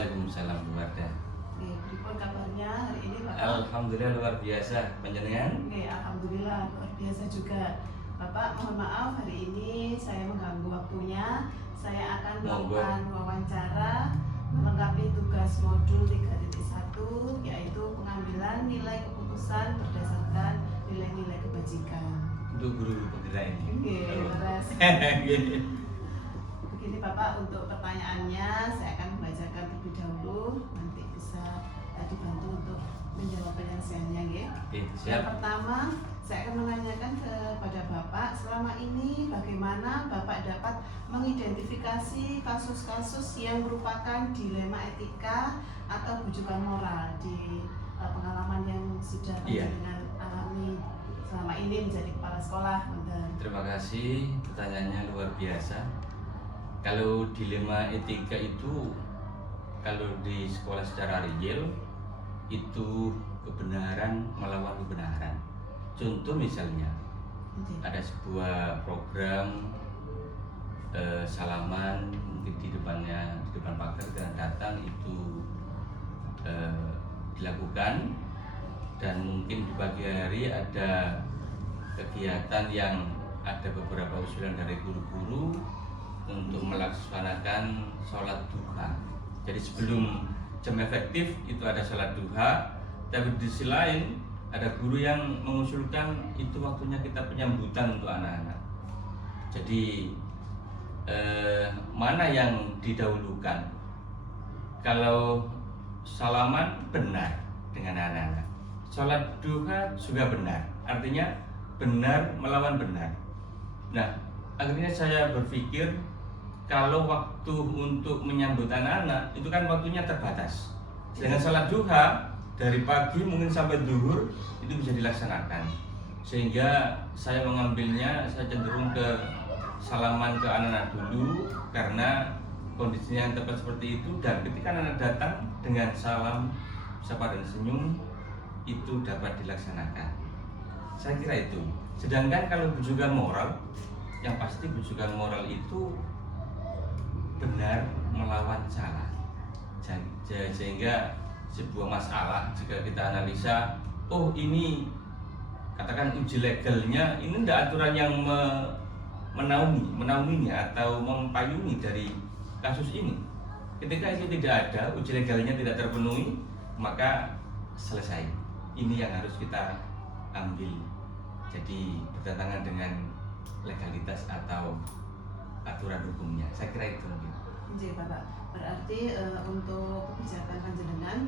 Waalaikumsalam keluarga. Pripun kabarnya hari ini Bapak? Alhamdulillah luar biasa. Panjenengan? Alhamdulillah luar biasa juga. Bapak, mohon maaf hari ini saya mengganggu waktunya. Saya akan melakukan wawancara melengkapi tugas modul 3.1 yaitu pengambilan nilai keputusan berdasarkan nilai-nilai kebajikan. Untuk guru penggerak ini. Terus. Begini Bapak, untuk pertanyaannya saya akan membacakan terlebih dahulu, nanti bisa dibantu untuk menjawab penyelesaiannya ya. Siap. Yang pertama, saya akan menanyakan kepada Bapak, selama ini bagaimana Bapak dapat mengidentifikasi kasus-kasus yang merupakan dilema etika atau bujukan moral di pengalaman yang sudah dengan alami selama ini menjadi kepala sekolah. Terima kasih, pertanyaannya luar biasa. Kalau dilema etika itu, kalau di sekolah secara real itu kebenaran melawan kebenaran. Contoh misalnya ada sebuah program salaman mungkin di depan pagar dan datang itu dilakukan, dan mungkin di pagi hari ada kegiatan yang ada beberapa usulan dari guru-guru untuk melaksanakan sholat duha. Jadi sebelum jam efektif itu ada sholat duha, tapi di sisi lain ada guru yang mengusulkan itu waktunya kita penyambutan untuk anak-anak. Jadi mana yang didahulukan? Kalau salaman benar dengan anak-anak, sholat duha juga benar, artinya benar melawan benar. Nah, akhirnya saya berpikir kalau waktu untuk menyambut anak-anak itu kan waktunya terbatas. Dengan sholat duha dari pagi mungkin sampai zuhur itu bisa dilaksanakan. Sehingga saya mengambilnya, saya cenderung ke salaman ke anak-anak dulu karena kondisinya yang tepat seperti itu, dan ketika anak datang dengan salam, sapa dan senyum itu dapat dilaksanakan. Saya kira itu. Sedangkan kalau bujukan moral, yang pasti bujukan moral itu benar melawan salah, sehingga sebuah masalah jika kita analisa, oh ini katakan uji legalnya ini tidak aturan yang menaunginya atau mempayungi dari kasus ini. Ketika itu tidak ada, uji legalnya tidak terpenuhi, maka selesai. Ini yang harus kita ambil. Jadi bertentangan dengan legalitas atau aturan hukumnya. Saya kira itu mungkin. Jadi Bapak, berarti untuk kebijakan panjenengan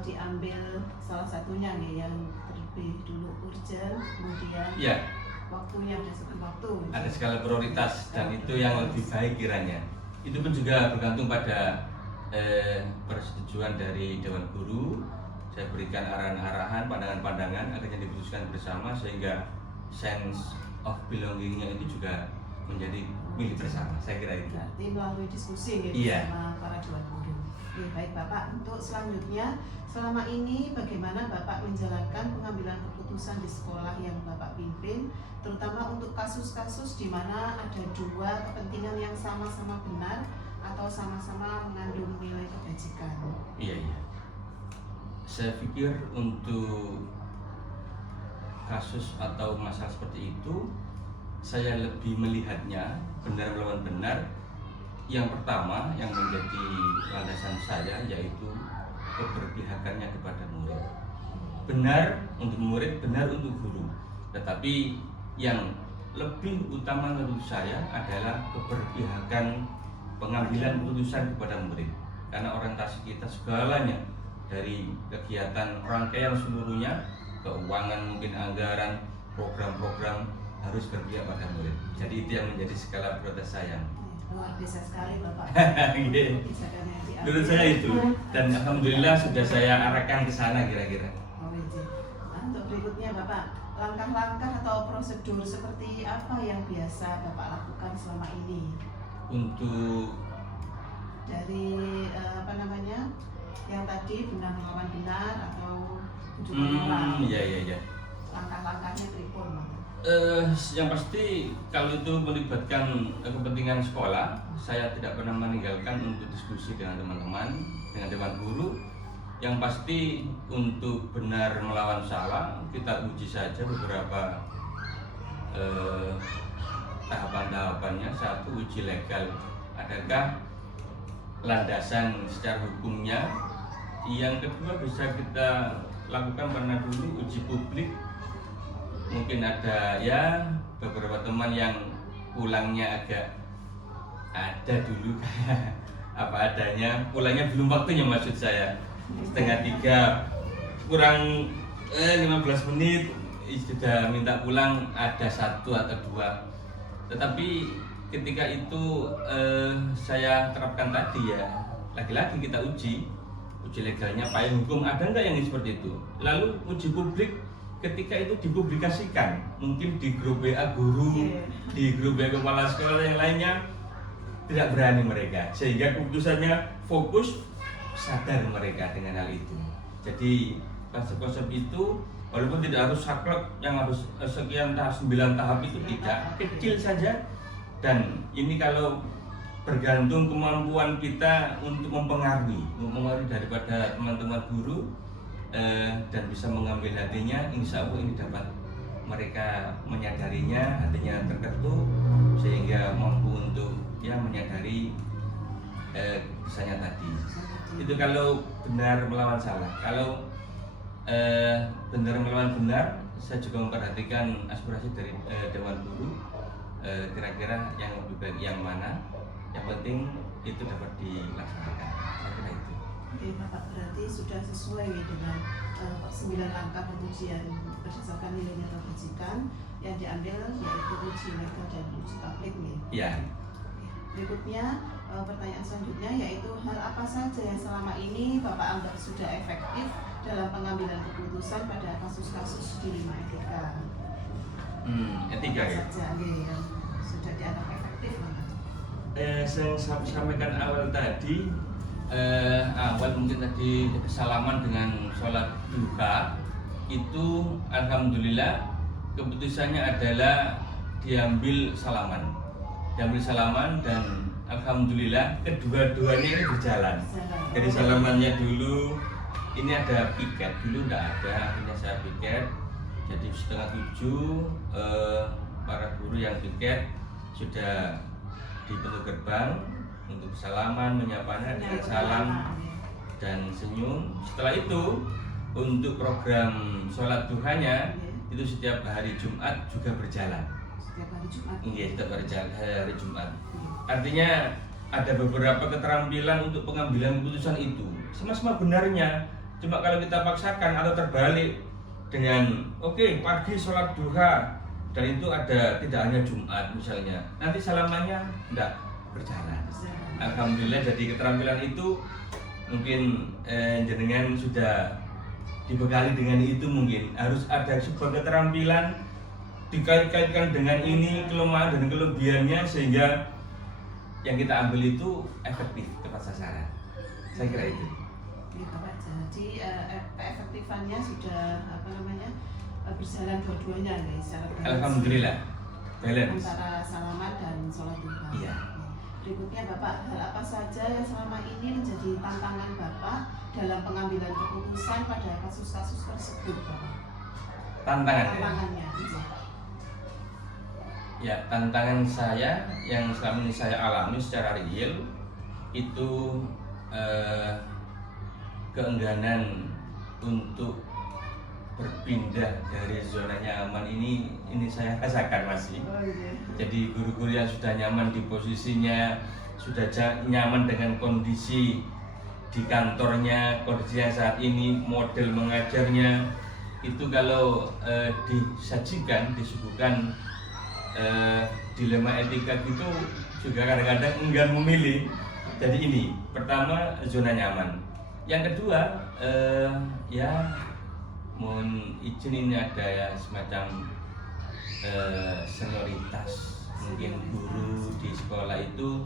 diambil salah satunya nih yang terlebih dulu urgent, kemudian waktunya berdasarkan waktu. Ada skala prioritas dan itu yang lebih baik kiranya. Itu pun juga bergantung pada persetujuan dari Dewan Guru. Saya berikan arahan-arahan, pandangan-pandangan akhirnya diputuskan bersama sehingga sense of belongingnya itu juga menjadi milik bersama. Saya kira itu. Berarti melalui diskusi sama para Dewan Guru. Baik Bapak, untuk selanjutnya, selama ini bagaimana Bapak menjalankan pengambilan keputusan di sekolah yang Bapak pimpin, terutama untuk kasus-kasus di mana ada dua kepentingan yang sama-sama benar atau sama-sama mengandung nilai kebajikan? Iya. Saya pikir untuk kasus atau masalah seperti itu, saya lebih melihatnya benar melawan benar. Yang pertama yang menjadi landasan saya yaitu keberpihakannya kepada murid. Benar untuk murid, benar untuk guru. Tetapi yang lebih utama menurut saya adalah keberpihakan pengambilan keputusan kepada murid. Karena orientasi kita segalanya dari kegiatan rangkaian seluruhnya, keuangan mungkin anggaran, program-program harus berpihak pada murid. Jadi itu yang menjadi skala prioritas saya. Luar biasa sekali Bapak. Menurut saya itu, dan alhamdulillah sudah saya arahkan ke sana kira-kira. Nah, untuk berikutnya Bapak, langkah-langkah atau prosedur seperti apa yang biasa Bapak lakukan selama ini? Untuk dari yang tadi benar melawan benar atau bujukan moral? Iya. Langkah-langkahnya pripun? Yang pasti kalau itu melibatkan kepentingan sekolah, saya tidak pernah meninggalkan untuk diskusi dengan teman-teman, dengan dewan guru. Yang pasti untuk benar melawan salah kita uji saja beberapa tahapan-tahapannya. Satu, uji legal, adakah landasan secara hukumnya. Yang kedua, bisa kita lakukan pernah dulu uji publik. Mungkin ada ya beberapa teman yang pulangnya agak ada dulu kayak apa adanya, pulangnya belum waktunya, maksud saya 2:30 kurang 15 menit sudah minta pulang, ada 1 atau 2. Tetapi ketika itu saya terapkan tadi ya, lagi-lagi kita uji legalnya, payung hukum ada nggak yang seperti itu. Lalu uji publik ketika itu dipublikasikan, mungkin di grup WA guru, di grup WA kepala sekolah yang lainnya, tidak berani mereka, sehingga keputusannya fokus, sadar mereka dengan hal itu. Jadi konsep-konsep itu walaupun tidak harus saklek yang harus sekian tahap, 9 tahap itu tidak, kecil saja. Dan ini kalau bergantung kemampuan kita untuk mempengaruhi daripada teman-teman guru dan bisa mengambil hatinya, insya Allah ini dapat mereka menyadarinya, hatinya terketuk sehingga mampu untuk ya menyadari kesannya tadi. Itu kalau benar melawan salah. Kalau benar melawan benar, saya juga memperhatikan aspirasi dari dewan guru, kira-kira yang lebih baik yang mana. Yang penting itu dapat dilaksanakan. Saya kira itu. Oke Bapak, berarti sudah sesuai dengan 9 langkah pengujian berdasarkan nilainya terpercikan yang diambil, yaitu uji legal dan uji publik nih. Iya. Berikutnya pertanyaan selanjutnya yaitu hal apa saja yang selama ini Bapak anggap sudah efektif dalam pengambilan keputusan pada kasus-kasus di 5 etika. Etika ya. Saja yang sudah dianggap efektif. Saya sampaikan awal tadi, awal mungkin tadi salaman dengan sholat duha itu alhamdulillah keputusannya adalah diambil salaman dan alhamdulillah kedua-duanya ini berjalan. Jadi salamannya dulu ini ada piket, dulu tidak ada, akhirnya saya piket. Jadi 6:30 para guru yang piket sudah di pintu gerbang untuk salaman, menyapa dengan salam dan senyum. Setelah itu untuk program sholat duhanya itu setiap hari Jumat juga berjalan. Setiap hari Jumat? Iya, setiap hari Jumat. Artinya ada beberapa keterampilan untuk pengambilan keputusan itu sama-sama benarnya. Cuma kalau kita paksakan atau terbalik dengan pagi sholat duha dan itu ada tidak hanya Jumat misalnya, nanti salamannya tidak berjalan. Alhamdulillah, jadi keterampilan itu mungkin jenengan sudah dibekali dengan itu. Mungkin harus ada sebuah keterampilan dikait-kaitkan dengan ini, kelemahan dan kelebihannya, sehingga yang kita ambil itu efektif, tepat sasaran. Saya kira itu. Jadi keefektifannya sudah berjalan dua-duanya secara balance. Alhamdulillah, balance antara salaman dan sholat duha. Iya. Berikutnya Bapak, hal apa saja yang selama ini menjadi tantangan Bapak dalam pengambilan keputusan pada kasus-kasus tersebut, Bapak? Tantangannya. Ya, tantangan saya yang selama ini saya alami secara real itu keengganan untuk berpindah dari zona nyaman ini saya rasakan masih. Jadi guru-guru yang sudah nyaman di posisinya, sudah nyaman dengan kondisi di kantornya, kondisi yang saat ini, model mengajarnya, itu kalau disuguhkan dilema etika gitu juga kadang-kadang enggan memilih. Jadi ini pertama, zona nyaman. Yang kedua mohon izin, ini ada ya semacam senioritas. Mungkin guru di sekolah itu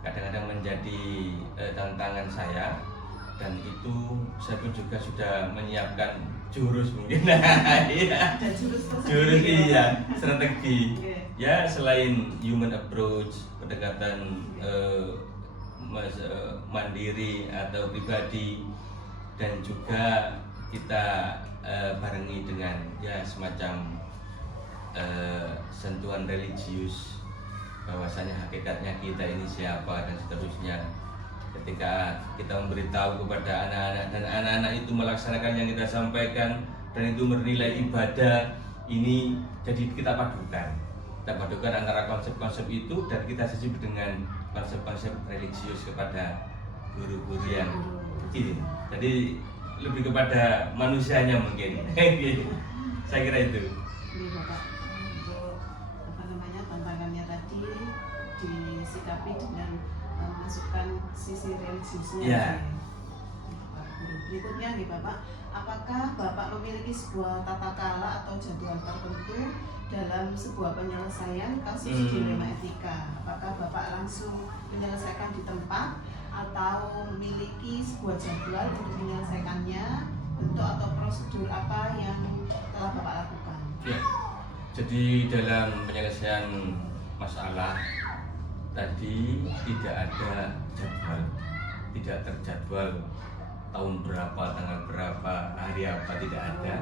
kadang-kadang menjadi tantangan saya, dan itu saya pun juga sudah menyiapkan jurus mungkin. Iya. Jurus iya, strategi ya selain human approach, pendekatan mandiri atau pribadi, dan juga kita barengi dengan ya semacam sentuhan religius, bahwasanya hakikatnya kita ini siapa dan seterusnya. Ketika kita memberitahu kepada anak-anak dan anak-anak itu melaksanakan yang kita sampaikan dan itu bernilai ibadah, ini jadi kita padukan antara konsep-konsep itu dan kita sisip dengan konsep-konsep religius kepada guru-guru yang ini. Jadi lebih kepada manusianya mungkin. Saya kira itu. Ini Bapak, untuk tantangannya tadi disikapi dengan memasukkan sisi religiusnya. Ya. Berikutnya nih Bapak, apakah Bapak memiliki sebuah tata cara atau jadwal tertentu dalam sebuah penyelesaian kasus dilema etika? Apakah Bapak langsung menyelesaikan di tempat atau memiliki sebuah jadwal untuk menyelesaikannya? Bentuk atau prosedur apa yang telah Bapak lakukan? Ya. Jadi dalam penyelesaian masalah tadi tidak ada jadwal, tidak terjadwal tahun berapa, tanggal berapa, hari apa, tidak ada.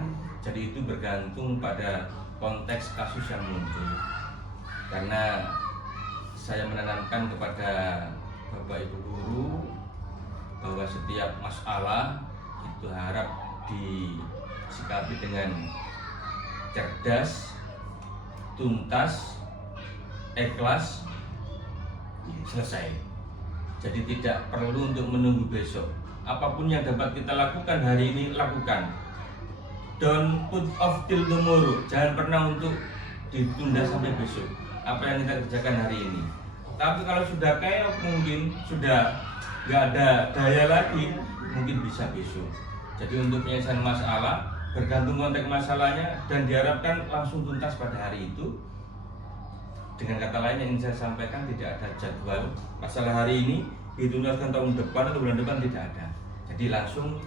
Jadi itu bergantung pada konteks kasus yang muncul. Karena saya menanamkan kepada Bapak Ibu guru bahwa setiap masalah itu harap disikapi dengan cerdas, tuntas, ikhlas, selesai. Jadi tidak perlu untuk menunggu besok. Apapun yang dapat kita lakukan hari ini, lakukan. Don't put off till tomorrow. Jangan pernah untuk ditunda sampai besok. Apa yang kita kerjakan hari ini. Tapi kalau sudah kayak mungkin sudah nggak ada daya lagi, mungkin bisa besok. Jadi untuk penyelesaian masalah bergantung konteks masalahnya dan diharapkan langsung tuntas pada hari itu. Dengan kata lain yang ingin saya sampaikan, tidak ada jadwal masalah hari ini dituntaskan tahun depan atau bulan depan, tidak ada. Jadi langsung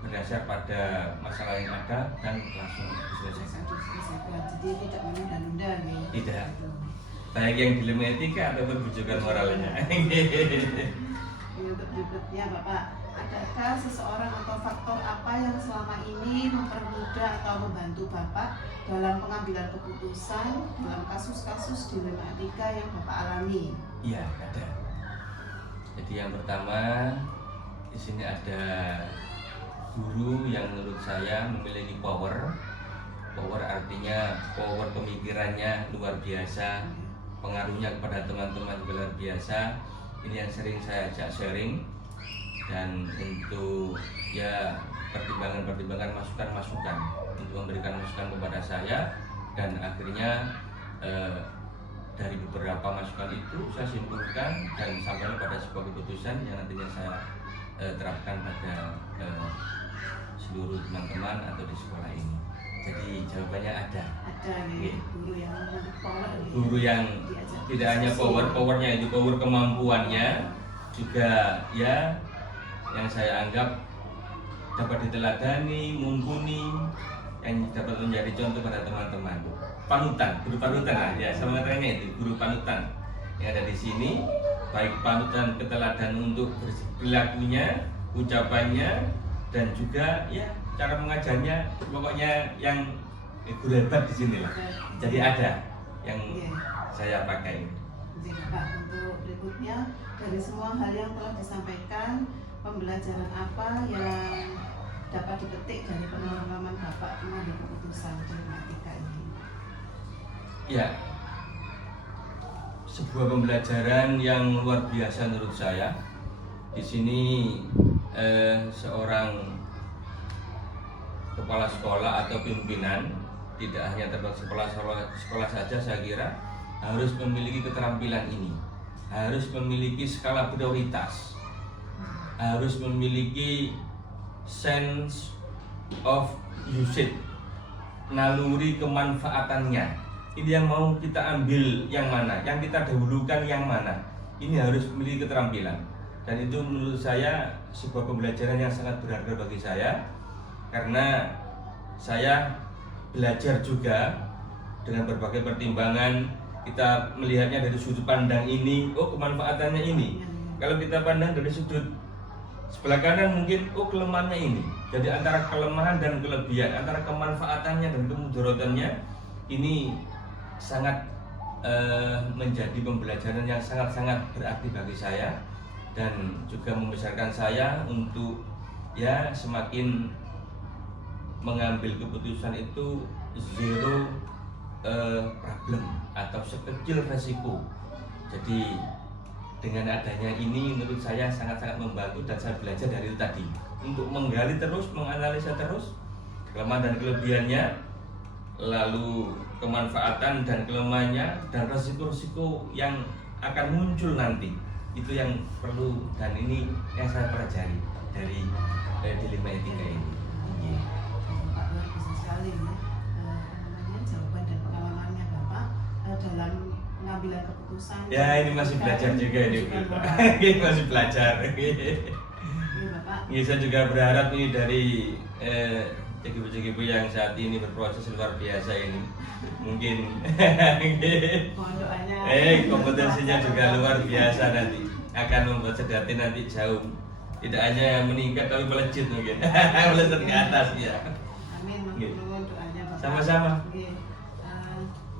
berdasar pada masalah yang ada dan langsung diselesaikan. Jadi tidak menunda-nunda nih. Tidak. Baik yang dilema etika ataupun bujukan moralnya. Untuk berikutnya Bapak, adakah seseorang atau faktor apa yang selama ini mempermudah atau membantu Bapak dalam pengambilan keputusan dalam kasus-kasus dilema etika yang Bapak alami? Iya, ada. Jadi yang pertama di sini ada guru yang menurut saya memiliki power. Power artinya power pemikirannya luar biasa, pengaruhnya kepada teman-teman luar biasa. Ini yang sering saya ajak sharing dan untuk ya pertimbangan-pertimbangan, masukan-masukan untuk memberikan masukan kepada saya, dan akhirnya dari beberapa masukan itu saya simpulkan dan sampai pada sebuah keputusan yang nantinya saya terapkan pada seluruh teman-teman atau di sekolah ini. Jadi jawabannya ada. Ada nih, guru yang power. Guru yang tidak hanya powernya itu power kemampuannya juga ya yang saya anggap dapat diteladani, mumpuni, yang dapat menjadi contoh pada teman-teman. Panutan, guru panutan ya, sama katanya itu guru panutan yang ada di sini, baik panutan keteladan untuk perilakunya, ucapannya, dan juga ya cara mengajarnya, pokoknya yang guru hebat di sini lah. Jadi ada yang saya pakai. Jadi Bapak, untuk berikutnya dari semua hal yang telah disampaikan, pembelajaran apa yang dapat dipetik dari pengalaman Bapak mengambil keputusan dilema etika ini? Ya, sebuah pembelajaran yang luar biasa menurut saya. Di sini seorang kepala sekolah atau pimpinan, tidak hanya terbatas sekolah saja, saya kira harus memiliki keterampilan ini, harus memiliki skala prioritas, harus memiliki sense of usage, naluri kemanfaatannya. Ini yang mau kita ambil yang mana, yang kita dahulukan yang mana. Ini harus memiliki keterampilan. Dan itu menurut saya sebuah pembelajaran yang sangat berharga bagi saya, karena saya belajar juga dengan berbagai pertimbangan kita melihatnya dari sudut pandang ini, oh kemanfaatannya ini. Kalau kita pandang dari sudut sebelah kanan mungkin, oh kelemahannya ini. Jadi antara kelemahan dan kelebihan, antara kemanfaatannya dan kemudorotannya, ini sangat menjadi pembelajaran yang sangat-sangat berarti bagi saya, dan juga membesarkan saya untuk ya semakin mengambil keputusan itu zero problem atau sekecil resiko. Jadi dengan adanya ini menurut saya sangat-sangat membantu, dan saya belajar dari itu tadi untuk menggali terus, menganalisa terus kelemahan dan kelebihannya, lalu kemanfaatan dan kelemahannya, dan resiko-resiko yang akan muncul nanti. Itu yang perlu, dan ini yang saya pelajari dari dilema etika ini. Iya. Bapak luar biasa sekali ya. Jawaban dan pengalamannya Bapak dalam pengambilan keputusan. Ya ini masih belajar juga ini. Ini masih belajar. Iya Bapak. Ini saya juga berharap ini dari CGP-CGP yang saat ini berproses luar biasa ini. Mungkin Mohon doanya. kompetensinya juga luar biasa nanti. Akan membuat Sedati nanti jauh. Tidak hanya meningkat tapi melejit mungkin. Melejit ke atas ya. Amin. Mohon doanya Bapak. Sama-sama. Oke.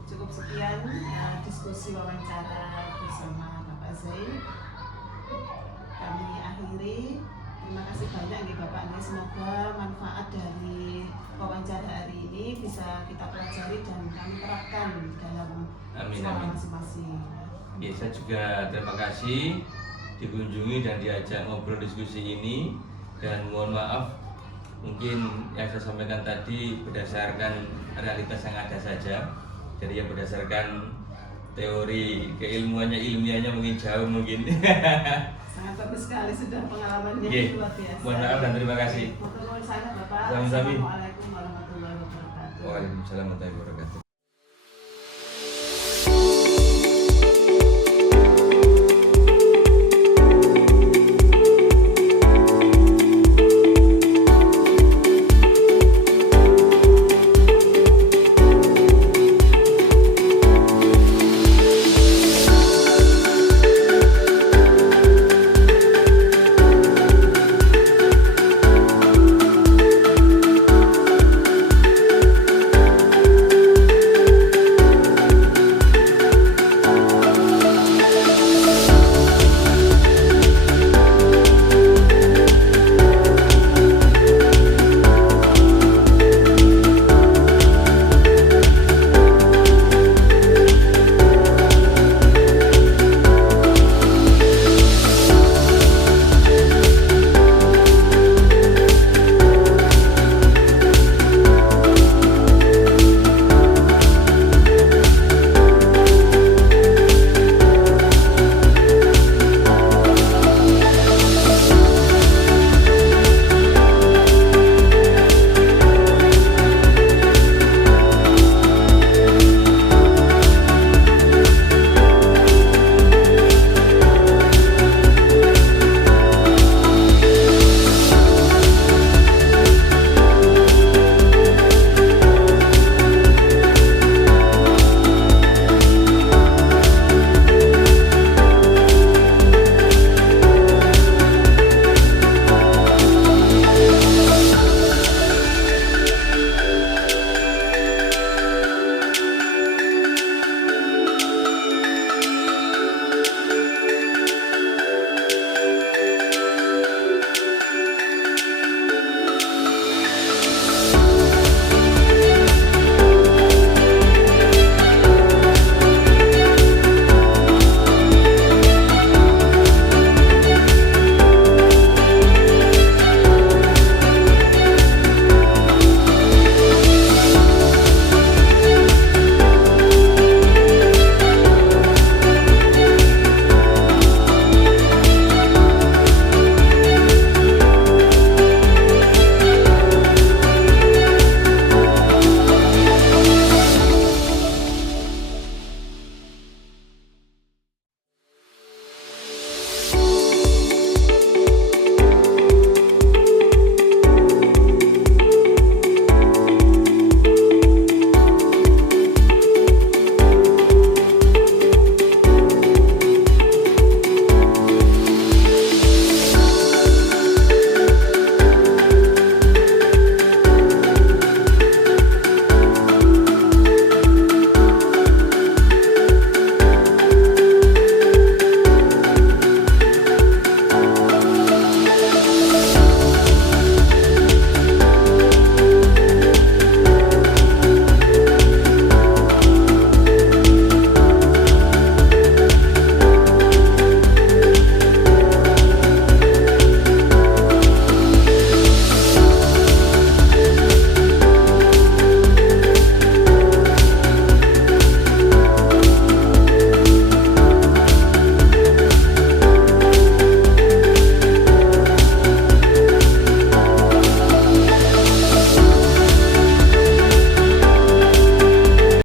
Cukup sekian diskusi wawancara bersama Bapak Zain. Kami akhiri. Terima kasih banyak nih Bapak. Semoga manfaat dari wawancara hari ini bisa kita pelajari dan kami terapkan dalam sekolah masing-masing. Ya, saya juga terima kasih dikunjungi dan diajak ngobrol diskusi ini, dan mohon maaf mungkin yang saya sampaikan tadi berdasarkan realitas yang ada saja. Jadi yang berdasarkan teori ilmiahnya mungkin jauh mungkin. Sangat bagus sekali sudah pengalamannya luar biasa. Mohon maaf dan terima kasih. Mohon sangat Bapak. Sami-sami. Assalamualaikum warahmatullahi wabarakatuh. Waalaikumsalam warahmatullahi wabarakatuh.